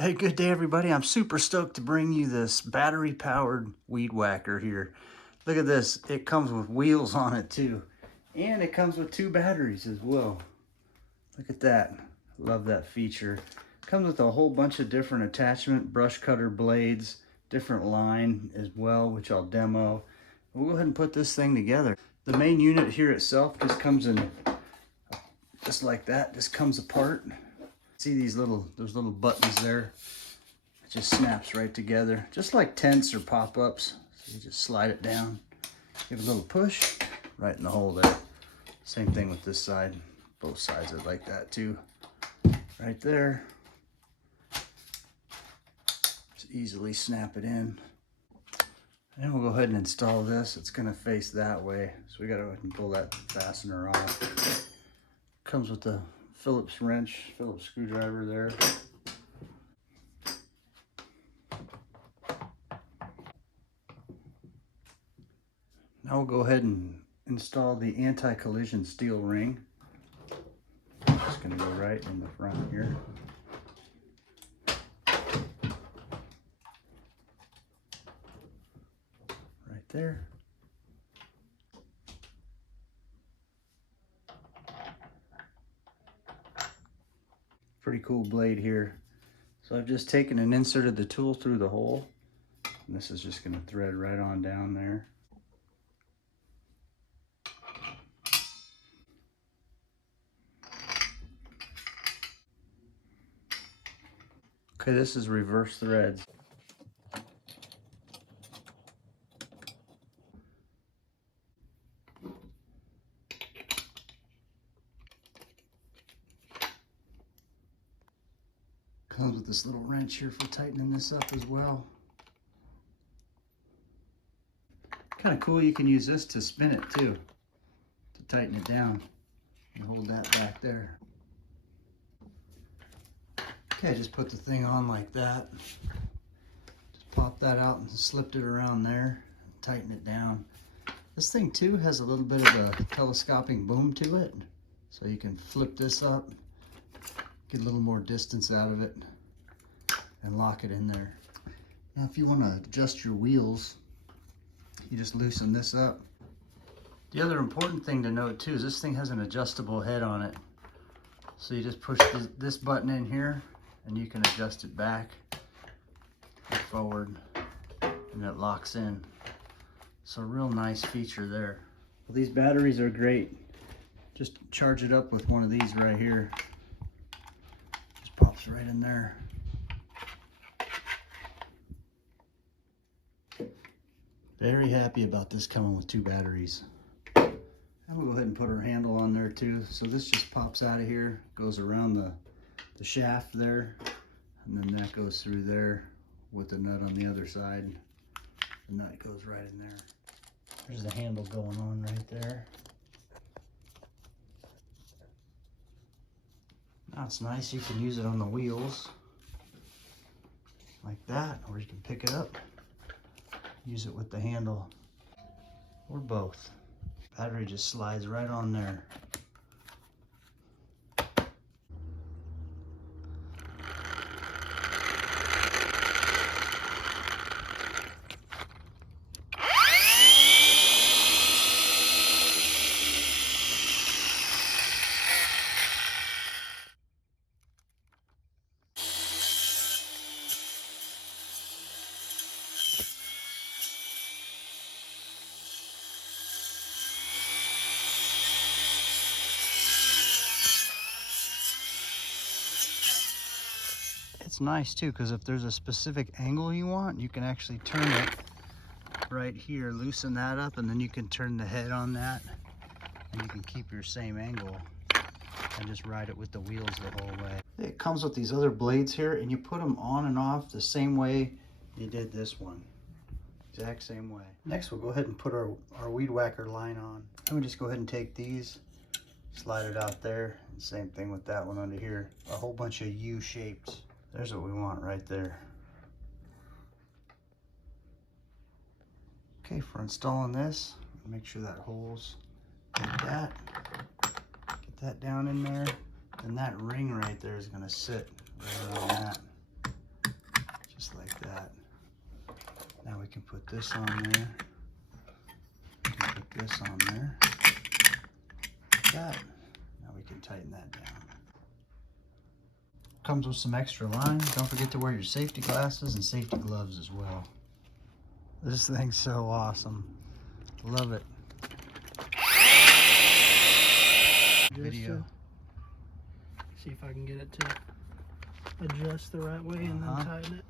Hey, good day everybody. I'm super stoked to bring you this battery powered weed whacker here. Look at this. It comes with wheels on it too. And it comes with 2 batteries as well. Look at that. Love that feature. Comes with a whole bunch of different attachment, brush cutter blades, different line as well, which I'll demo. We'll go ahead and put this thing together. The main unit here itself just comes in just like that, just comes apart. See those little buttons there? It just snaps right together, just like tents or pop-ups. So you just slide it down, give it a little push, right in the hole there. Same thing with this side. Both sides are like that too. Right there. Just easily snap it in. And we'll go ahead and install this. It's gonna face that way, so we gotta go ahead and pull that fastener off. Comes with the Phillips wrench, Phillips screwdriver there. Now we'll go ahead and install the anti-collision steel ring. Just gonna go right in the front here. Right there. Pretty cool blade here. So I've just taken and inserted the tool through the hole, and this is just going to thread right on down there. Okay, this is reverse threads. Comes with this little wrench here for tightening this up as well. Kind of cool, you can use this to spin it too, to tighten it down and hold that back there. Okay, I just put the thing on like that. Just pop that out and slipped it around there and tighten it down. This thing too has a little bit of a telescoping boom to it, so you can flip this up, get a little more distance out of it, and lock it in there. Now if you want to adjust your wheels, you just loosen this up. The other important thing to note too is this thing has an adjustable head on it. So you just push this button in here and you can adjust it back and forward, and it locks in. So a real nice feature there. Well, these batteries are great. Just charge it up with one of these right here. Just pops right in there. Very happy about this coming with 2 batteries. And we'll go ahead and put our handle on there too. So this just pops out of here, goes around the shaft there, and then that goes through there with the nut on the other side. The nut goes right in there. There's the handle going on right there. Now it's nice, you can use it on the wheels like that, or you can pick it up, use it with the handle, or both. Battery just slides right on there. It's nice too, because if there's a specific angle you want, you can actually turn it right here, loosen that up, and then you can turn the head on that, and you can keep your same angle and just ride it with the wheels the whole way. It comes with these other blades here, and you put them on and off the same way you did this one. Exact same way. Next, we'll go ahead and put our weed whacker line on. And we just go ahead and take these, slide it out there, and same thing with that one under here. A whole bunch of U-shapes. There's what we want right there. Okay, for installing this, make sure that holds like that. Get that down in there. And that ring right there is going to sit right on that. can put this on there. We can put this on there. Like that. Now we can tighten that down. Comes with some extra line. Don't forget to wear your safety glasses and safety gloves as well. This thing's so awesome. Love it. Video. See if I can get it to adjust the right way and then tighten it.